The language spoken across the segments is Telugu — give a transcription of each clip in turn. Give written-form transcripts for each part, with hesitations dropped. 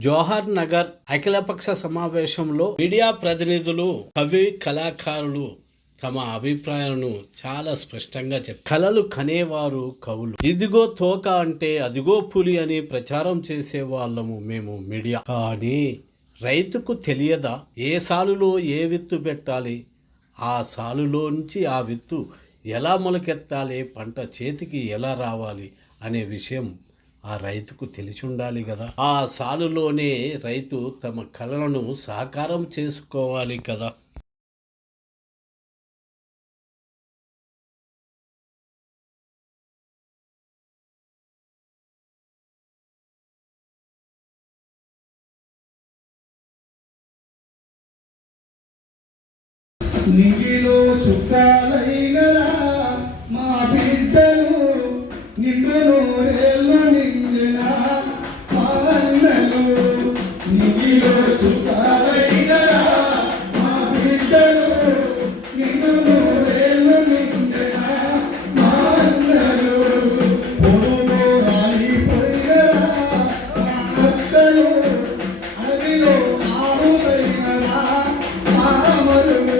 జవహర్ నగర్ అఖిలపక్ష సమావేశంలో మీడియా ప్రతినిధులు, కవి, కళాకారులు తమ అభిప్రాయాలను చాలా స్పష్టంగా చెప్పారు. కళలు కనేవారు కవులు. ఇదిగో తోక అంటే అదిగో పులి అని ప్రచారం చేసే వాళ్ళము మేము మీడియా. కానీ రైతుకు తెలియదా ఏ సాలులో ఏ విత్తు పెట్టాలి, ఆ సాలులోంచి ఆ విత్తు ఎలా మొలకెత్తాలి, పంట చేతికి ఎలా రావాలి అనే విషయం ఆ రైతుకు తెలిసి ఉండాలి కదా. ఆ సాలులోనే రైతు తమ కళలను సాకారం చేసుకోవాలి కదా. నిగిలో చుక్కాలైనరా మా బిడ్డలు, నిన్ను నూరేళ్ళు నిండినా మా అన్నలు. నిగిలో చుక్కాలైనరా మా బిడ్డలు, నిన్ను నూరేళ్ళు నిండినా మా అన్నలు. పొడుగు రాలిపోయినరా మా అక్కలు, అడిలో ఆవులైనరా మా అమరులు.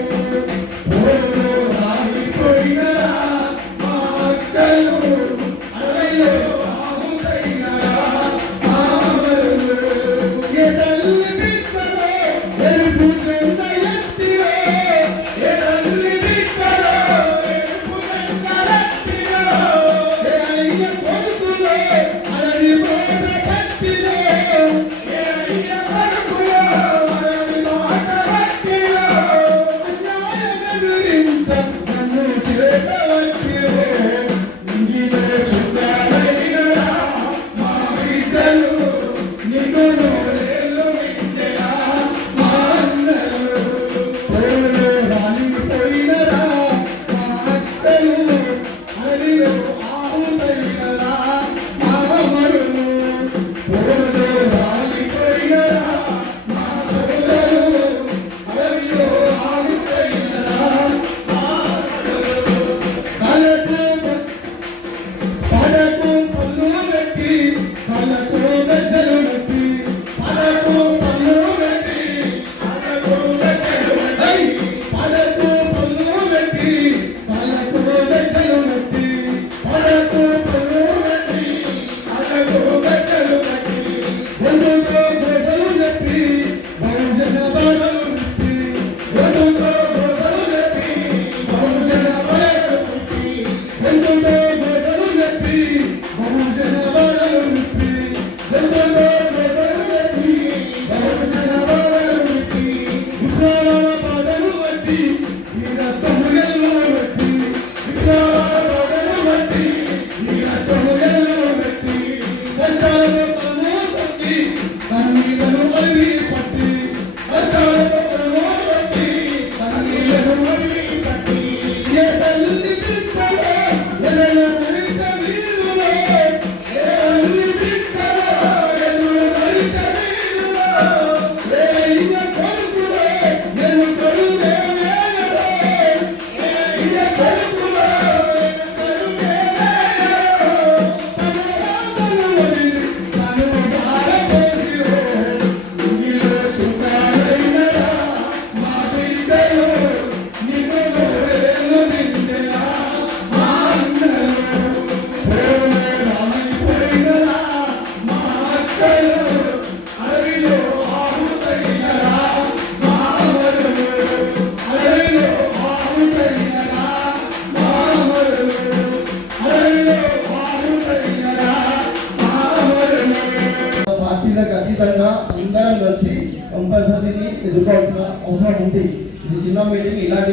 అతీతంగా అందరం కలిసి కంపల్సరీని ఎదుర్కోవాల్సిన అవసరం ఉంది. ఇది చిన్న మీటింగ్, ఇలాంటి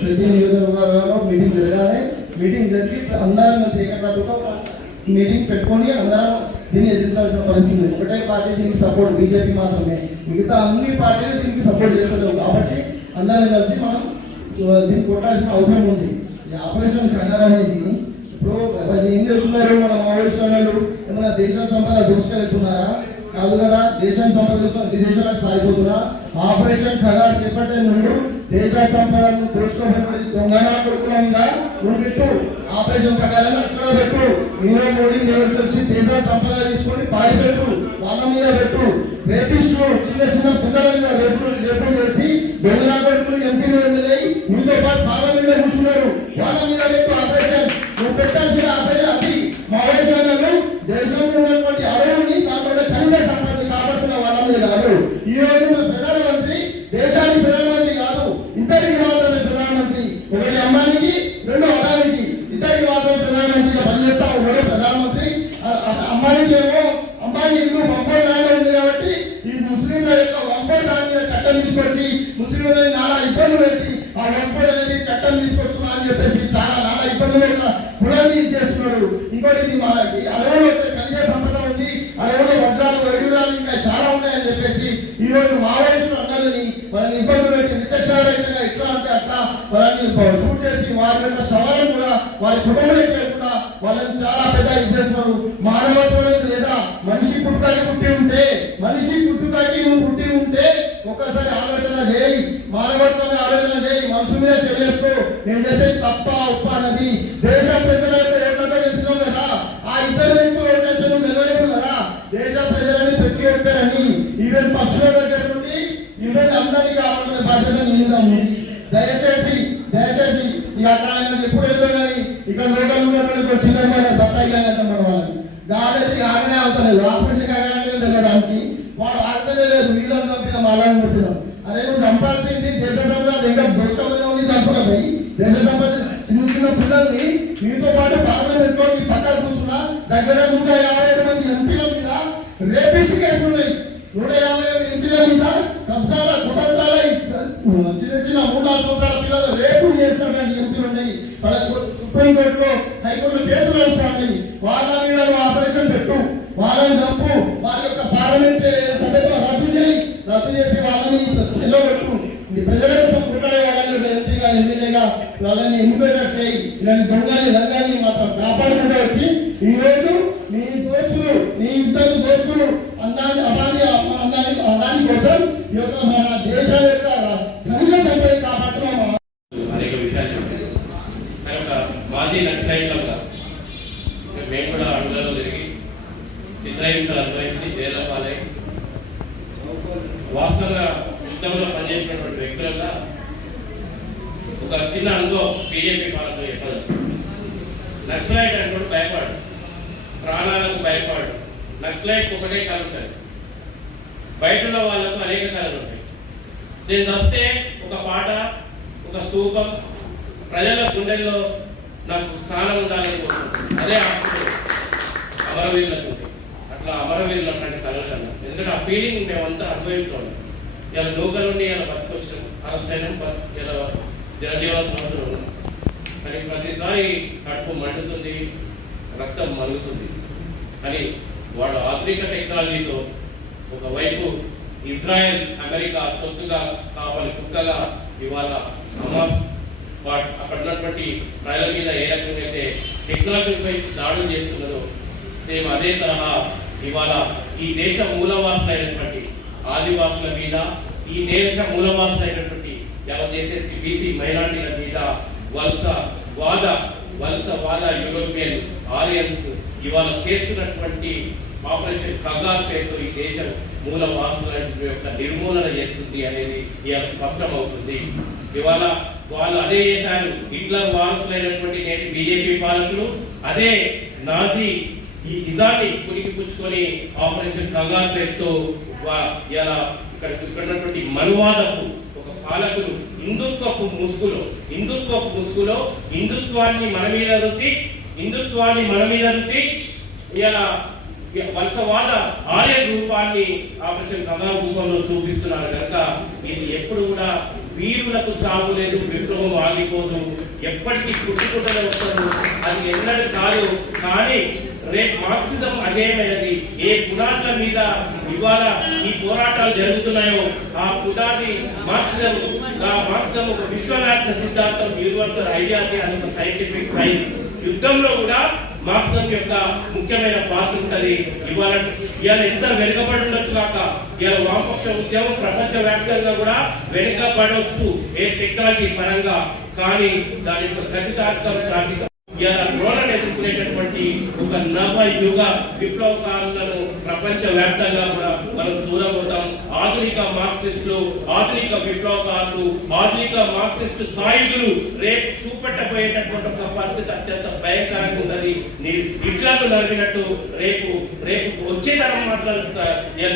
ప్రతి నియోజకవర్గంలో మీటింగ్ జరగాలి. మీటింగ్ జరిగి అందరం కలిసి ఏకతాటుగా మీటింగ్ పెట్టుకొని అందరం దీన్ని ఎదిరించాల్సిన పరిస్థితి. ఒకటే పార్టీ దీనికి సపోర్ట్, బీజేపీ మాత్రమే. మిగతా అన్ని పార్టీలు దీనికి సపోర్ట్ చేస్తలేవు. కాబట్టి అందరం కలిసి మనం దీన్ని కొట్టాల్సిన అవసరం ఉంది. ఆపరేషన్ కంగారు అనేది ఇప్పుడు ఏం చేస్తున్నారు మన మావోయిస్టులు? ఏమైనా దేశ సంపద దోచుకెళ్తున్నారా? కాదు కదా. దేశం సంపద విదేశాలకు పారిపోతున్నా ఆపరేషన్ ఖగార్ చేపట్టే ముందు దేశ సంపదను దోచుకోబడి దొంగనా కొడుకుల మీద నువ్వు పెట్టు ఆపరేషన్ ఖగార్ అక్కడ పెట్టు నీరవ్ మోడీ వచ్చి దేశ సంపద తీసుకొని పారిపెట్టు వాళ్ళ మీద పెట్టు రేపిస్టు చిన్న చిన్న పిల్లల మీద రేపు చేసి దొంగనా కొడుకులు ఎంపీలు ఎమ్మెల్యే మీతో పాటు పార్లమెంట్ లో కూర్చున్నారు వాళ్ళ మీద పెట్టు ఆపరేషన్ నువ్వు పెట్టాల్సిన ఆపరేషన్ అది మావోయిస్టులను దేశంలో ఉన్నటువంటి అడవుల్ని దాంట్లో ఖనిజ సంపద కాపాడుతున్న వాళ్ళ మీద కాదు. ఈ రోజు ప్రధానమంత్రి దేశానికి ప్రధానమంత్రి కాదు, ఇద్దరికి మాత్రమే ప్రధానమంత్రి. ఒకటి అంబానీకి, రెండు అదానికి, ఇద్దరికి మాత్రమే ప్రధానమంత్రిగా పనిచేస్తా ఒకటే ప్రధానమంత్రి. అంబానీకి ఏమో అంబానీ ఇల్లు వంపర్ ల్యాండ్ ఉంది కాబట్టి ఈ ముస్లింల యొక్క వంపర్ దాని మీద చట్టం తీసుకొచ్చి ముస్లింలని నానా ఇబ్బందులు పెట్టి ఆ వంపర్ అనేది చట్టం తీసుకొస్తున్నా అని చెప్పేసి చాలా నానా ఇబ్బందులు యొక్క కులాన్ని చేస్తున్నాడు. ఇంకోటి ఇది మా అడవులో వచ్చే ఖనిజ సంపద ఉంది, అడవులో వజ్రాలు వైడూరాలు ఇంకా చాలా ఉన్నాయని చెప్పేసి ఈ రోజు మావోయిస్టులు అన్నదని వాళ్ళని ఇబ్బందులు పెట్టి నిత్యశారీరంగా ఎట్లా అంటే అట్లా వాళ్ళని షూట్ చేసి వారి యొక్క సవాలను కూడా వారి కుటుంబానికి లేకుండా వాళ్ళని చాలా పెద్ద ఇది చేస్తున్నారు. మానవత్వం లేదా మనిషి పుట్టుకకి పుట్టి ఉంటే మనిషి పుట్టుకకి నువ్వు పుట్టి ఉంటే ఒక్కసారి ఆలోచన చేయి, మానవత్వంగా ఆలోచన చేయి, మనసు మీద చేసుకో. నేను చేసేది తప్ప ఉప్ప అన్నది దేశ ప్రజలకు ఓట్లతో గెలిచినాం కదా, ఆ ఇద్దరు వ్యక్తులు ఓట్లేస్తే నువ్వు నిలవలేవు కదా. దేశ ప్రజలని ప్రతి ఒక్కరని ఈవెన్ పక్షుల దగ్గర నుండి ఈవెన్ అందరినీ కాపాడుకునే బాధ్యత నీ మీద ఉంది. దయచేసి ఇక అక్కడ ఆయన ఎప్పుడు వెళ్తా కానీ ఇక్కడ లోకల్ ఉన్నటువంటి చిన్న బత్తాయి కానీ మన వాళ్ళని దాదాపు ఆగనే అవుతలేదు. ఆపరేషన్ కాగానే తెలియడానికి వాడు ఆగనే లేదు. వీళ్ళని చంపినాం వాళ్ళని చంపినాం. అరే నువ్వు చంపాల్సింది దేశ సంపద ఇంకా దోషమైన చంపకపోయి దేశ సంపద చిన్న చిన్న పిల్లల్ని మీతో పాటు పార్లమెంట్ లో మీ పక్కన కూర్చున్నా దగ్గర 150 మంది ఎంపీల మీద రేపిస్ట్ కేసులు ఉన్నాయి. 150 ఎంపీల మీద కబ్జాల కుటుంబాల చిన్న చిన్న 3-4 సంవత్సరాల పిల్లలు రేపు చేసినటువంటి ఎంపీలు ఉన్నాయి. సుప్రీంకోర్టులో హైకోర్టులో కేసులు నడుస్తున్నాయి. వాళ్ళ మీద ఆపరేషన్ పెట్టు, వాళ్ళని చంపు, వాళ్ళ యొక్క పార్లమెంట్ సభ్యత్వం రద్దు చేసి వాళ్ళని నిలబెట్టు. ప్రజల కోసం పుట్టాడే వాళ్ళని ఎంపీగా ఎమ్మెల్యేగా వాళ్ళని ఎన్నికైనట్టు చేయి. ఇలాంటి దొంగని లంగాన్ని మాత్రం కాపాడుకుంటూ వచ్చి ఈ రోజు మీ దోస్తులు, మీ ఇద్దరు దోస్తులు అదాని కోసం ఈ యొక్క మన దేశం యొక్క ఖనిజ సంపద కాపాడుతున్నాం. అనేక విషయాలు చెప్పారు. మాజీ నక్సలైట్లుగా మేము కూడా అడుగులలో తిరిగి చిత్రహింసలు అనుభవించి జైలు పాలై వాస్తవంగా యుద్ధంలో పనిచేసినటువంటి వ్యక్తులలో ఒక చిన్న అనుభవం బీజేపీ పాలనలో చెప్పవచ్చు. నక్సలైట్ అంటే భయపడు, ప్రాణాలకు భయపడు. నక్సలైట్ ఒకటే కళ ఉంటుంది, బయట ఉన్న వాళ్ళకు అనేక కళలు ఉంటాయి. నేను వస్తే ఒక పాట, ఒక స్తూపం, ప్రజల గుండెల్లో నాకు స్థానం ఉండాలని కోరుకుంటుంది. అదే అప్పుడు అమరవీరులకు ఉంటుంది. అట్లా అమరవీరులు అట్లాంటి కళలు కన్నా ఎందుకంటే ఆ ఫీలింగ్ మేమంతా అనుభవించుకోవాలి. ఇలా లోకల్ నుండి ఇలా బతికొచ్చినాం, అరెస్ట్ అయినాం, ఇలా జనజీవన సమస్యలు ఉన్నాం. కానీ ప్రతిసారి కడుపు మండుతుంది, రక్తం మరుగుతుంది. కానీ వాడు ఆధునిక టెక్నాలజీతో ఒకవైపు ఇజ్రాయెల్, అమెరికా తొత్తుగా కావాలి కుక్కగా ఇవాళ హమాస్ అక్కడ ఉన్నటువంటి ప్రజల మీద ఏ రకంగా అయితే టెక్నాలజీపై దాడులు చేస్తున్నదో సేమ్ అదే తరహా ఇవాళ ఈ దేశ మూలవాసులైనటువంటి ఆదివాసుల మీద, ఈ దేశ మూలవాసులైనటువంటి యావత్ దేశ బీసీ మైనార్టీల మీద వలస వాద యూరోపియన్ ఆరియన్స్ ఇవాళ చేస్తున్నటువంటి ఆపరేషన్ ఖగార్ పేరుతో ఈ దేశం మూలవాసుల యొక్క నిర్మూలన చేస్తుంది అనేది ఇవాళ స్పష్టమవుతుంది. ఇవాళ వాళ్ళు అదే చేశారు. హిట్లర్ వారసులైనటువంటి నేటి బీజేపీ పాలకులు అదే నాజీ ఈ నిజాన్ని పురికి పుచ్చుకొని ఆపరేషన్ ఖగార్ పేరుతో ఇలా ఇక్కడ ఉన్నటువంటి మనువాదపు ఒక పాలకులు హిందుత్వపు ముసుగులో హిందుత్వాన్ని మన మీద రుద్ది ఇలా వలసవాద ఆర్య రూపాన్ని ఆపరేషన్ ఖగార్ రూపంలో చూపిస్తున్నారు కనుక ఇది ఎప్పుడు కూడా వీరులకు చావు లేదు, విప్లవం ఆగిపోదు, ఎప్పటికీ పుట్టుకుంటూనే వస్తారు. అది ఎన్నడూ కాదు. కానీ రేపు మార్క్సిజం అజేయమైనది. ఏ పునాదుల మీద ఇవాళ ఈ పోరాటాలు జరుగుతున్నాయో ఆ పునాది మార్క్సిజం ఒక విశ్వవ్యాప్త సిద్ధాంతం, యూనివర్సల్ ఐడియాలజీ అని ఒక సైంటిఫిక్ సైన్స్. యుద్ధంలో కూడా మార్క్సిజం యొక్క ముఖ్యమైన పాత్ర ఉంటుంది. ఇవాళ ఎంత వెనుకబడి ఉండొచ్చు కాక ఇవాళ వామపక్ష ఉద్యమం ప్రపంచ వ్యాప్తంగా కూడా వెనుకబడవచ్చు ఏ టెక్నాలజీ పరంగా, కానీ దాని యొక్క ఖచ్చితార్థం ఇలా డ్రోన్లను ఎదుర్కొనేటటువంటి ఒక నవ యుగ విప్లవకారులను ప్రపంచ వ్యాప్తంగా కూడా మనం చూడబోతాం. ఆధునిక మార్క్సిస్టులు, ఆధునిక విప్లవకారులు, ఆధునిక మార్క్సిస్టు సాయుధులు రేపు చూపెట్టబోయేటటువంటి ఒక పరిస్థితి అత్యంత భయంకరంగా ఉన్నది. ఇట్లను నడిపినట్టు రేపు రేపు వచ్చే తరం మాత్రం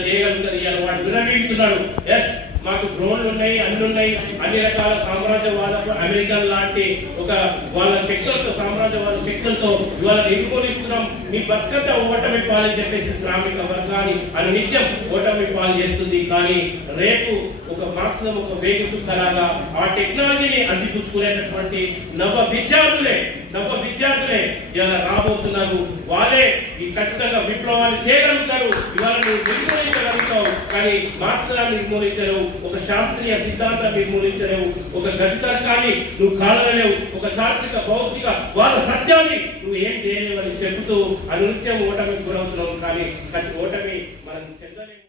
చేయగలుగుతారు. ఇవాళ వాడు విరవీడుతున్నాడు. ఎస్, మాకు డ్రోన్లు ఉన్నాయి, అన్ని ఉన్నాయి, అన్ని రకాల సామ్రాజ్యవాద అమెరికన్ లాంటి ఒక వాళ్ళ శక్తులతో, సామ్రాజ్యవాద శక్తులతో ఇవాళ ఎదుర్కొనిస్తున్నాం. మీ బతుకంత ఓటమి పాలని చెప్పేసి శ్రామిక వర్గాన్ని అని నిత్యం ఓటమి పాలు చేస్తుంది. కానీ రేపు ఒక మార్క్సిజం ఒక వేగు చుక్కలాగా ఆ టెక్నాలజీని అందిపుచ్చుకునేటటువంటి నవ విద్యార్థులే ఇలా రాబోతున్నారు. వాళ్ళే ఈ ఖచ్చితంగా విప్లవాన్ని చేయగలుగుతారు. ఇవాళ నువ్వు నిర్మూలించగలుగుతావు, కానీ మార్క్సిజాన్ని నిర్మూలించలేవు, ఒక శాస్త్రీయ సిద్ధాంతాన్ని నిర్మూలించలేవు, ఒక గతితర్కాన్ని నువ్వు కాదనలేవు, ఒక చారిత్రక భౌతిక వాళ్ళ సత్యాన్ని నువ్వు ఏం చేయలేవు అని చెబుతూ అనునిత్యం ఓటమికి గురవుతున్నావు. కానీ ఓటమి మనం చెందలేము.